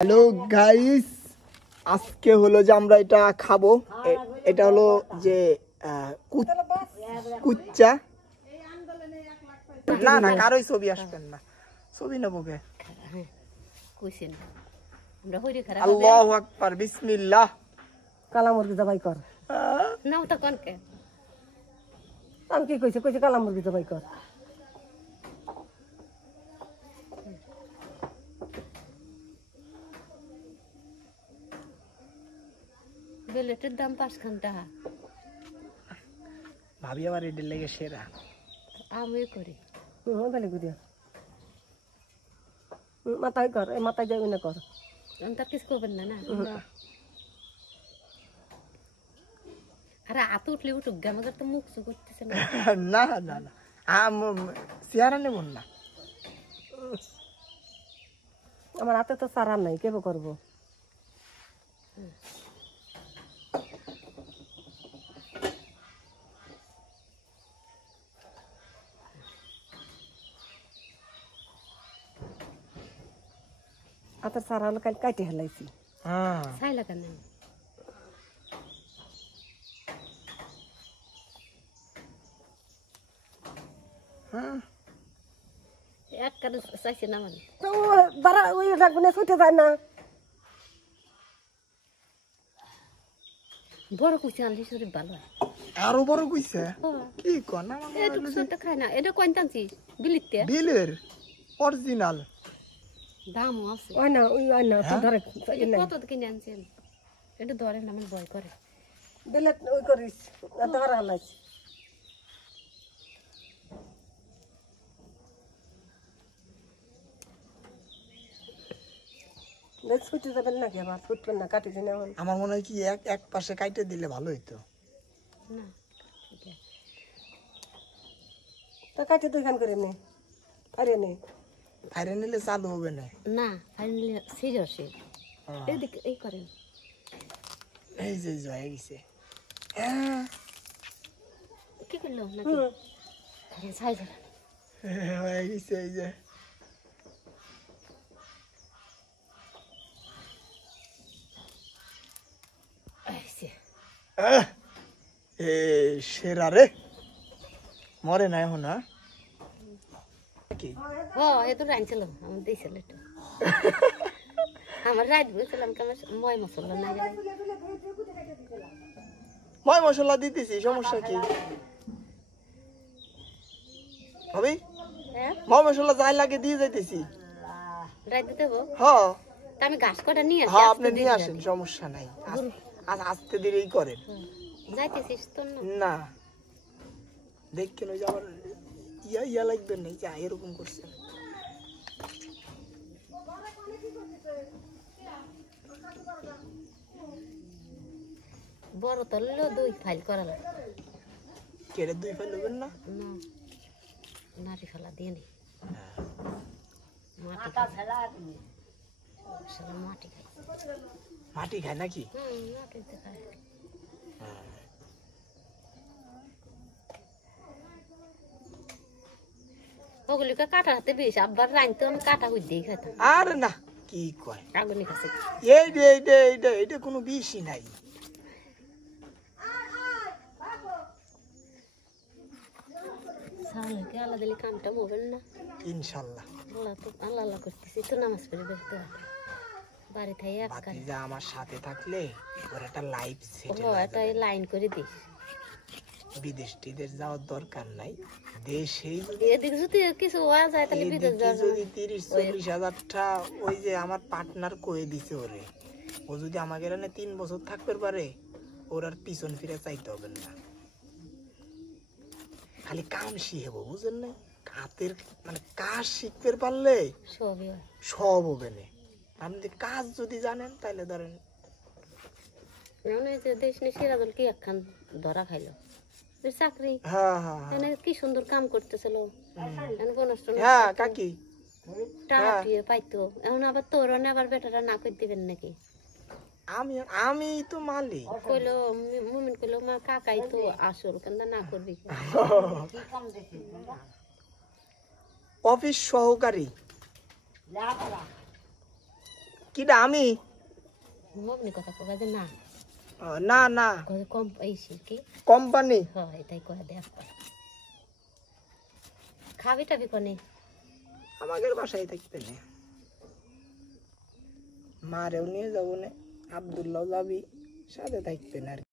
Hello guys, আজকে হলো যে আমরা এটা খাবো। এটা হলো যে কুচ্চা। না না, কারোই ছবি আসবেন না, ছবি নেবো কে? আল্লাহু আকবার, বিসমিল্লাহ। কালা মুরগি জবাই কর। নাও তো কোনকে আমি কি কইছি কইছি কালা মুরগি জবাই কর। বেলেটের দাম 5 টাকা। ভাবি আবার এটার লেগে সেরা। আমি করি তাহলে গুদিয়া মাথায় কর, এই মাথায় যাবি না কর। আমি তার কিছু করবেন না। না আরে হাত উঠলে উঠুক, আমাদের তো মুখ চু করতেছে না। না না না, চেহারা নেব না। আমার হাতে তো সারা নাই, কেবে করবো? হাতের সারা হলো কাইটে হেলাইছি। ছাই লাগা নাই। এক কারণ চাইছে না মানে তো বারা ওই রাখবে না, ছুটে যায় না। বড় কুচি আনলি শরীর ভালো হয়। আরো বড় কইছে কি কর না? এটুকু ছোট খায় না। এটা কোন টানছিস? বিলিতে বিলের অরিজিনাল দামও আছে। ওই না ওই ওই না তুই ধরে কত কিনে আনছেন? এটা ধরেন, আমার ভয় করে। দিলে ওই করিস ধরা হেলাইছি। ছুটে যাবেন নাকি? আবার ছুটবেন না, কাটি দিন। আমার মনে হয় কি এক এক পাশে কাইটে দিলে ভালো হইতো। না তা কাটি তুই খান করে নে, আরে নে। ফাইরে নিলে চালু হবে না। না ফাইনালি সিরিয়াস এদিকে এই করেন। এই যে হয়ে গেছে। কি করলো নাকি? ছাই ধরে হয়ে গেছে। এই যে সেরা রে, মরে না এখন? কি ও এ তো রাঁধছিল, আমার দিয়েছিল একটু। আমার রাত বলছিলাম কি আমার ময় মশলা না জানি। ময় মশলা দিতেছি, সমস্যা কি হবে? ময় মশলা যাই লাগে দিয়ে যাইতেছি। রাত দিতে হবো? হ্যাঁ তা আমি ঘাস কটা নিয়ে আসি। হ্যাঁ, আপনি নিয়ে আসেন, সমস্যা নাই। আস্তে ধীরেই করেন। যাইতেছিস তো না? না দেখেন ওই যে আমার ইয়া লাগবে না, যা এরকম করছে। বড় তো হলো 2 ফাইল করাল। কেড়ে 2 ফাইল হবেন না? না নারী ফেলা দিয়ে নি। মাটি খায়। মাটি খায় নাকি? মাটিতে খায়। ওগুলিকে কাটা হাতে বেশ, আবার রাঁধতে আমি কাটা হই দিয়ে খেতাম। আর না, কি কয় আগুনি কাছে এইটা কোনো বিষই নাই। সামনে আল্লাহ দিলে কামটা মোবাইল না ইনশাল্লাহ। আল্লাহ তো আল্লাহ করতেছি তো, নামাজ পড়ে দেখতে বাড়ি থাই এক কাজ। যা আমার সাথে থাকলে ওর একটা লাইফ সেট। এটা লাইন করে দিস। বিদেশ টিদেশ যাওয়ার দরকার নাই, দেশেই এদিকে যদি কিছু হওয়া যায় তাহলে বিদেশ যাওয়া যদি 30-40 হাজারটা ওই যে আমার পার্টনার কয়ে দিছে ওরে, ও যদি আমাকে এখানে 3 বছর থাকতে পারে, ওর আর পিছন ফিরে চাইতে হবে না। খালি কাম শিখব, বুঝলেন না? হাতের মানে কাজ শিখতে পারলে সব হবে না। আপনি কাজ যদি জানেন তাহলে ধরেন দেশ নিয়ে সিরাজুল কি একখান ধরা খাইলো চাকরি। কি সুন্দর কাম করতেছিল, কাকি টাকা পাইতো। এখন আবার তোর আবার বেটারা না করে দিবেন নাকি? আমি তো মালিক। কইলো মুমিন কইলো মা কাকাই তো আসল, কেন না করবি? অফিস সহকারী কিডা আমি? মগনি কথা কবে যে না না না, কবে কম পাইছি কি কোম্পানি। হয় এটাই কয়ে দেখ খাবি টাবি কোনে আমাদের বাসায় থাকবে না, মারেও নিয়ে যাবো না, আব্দুল্লাহ যাবি সাথে থাকবে না।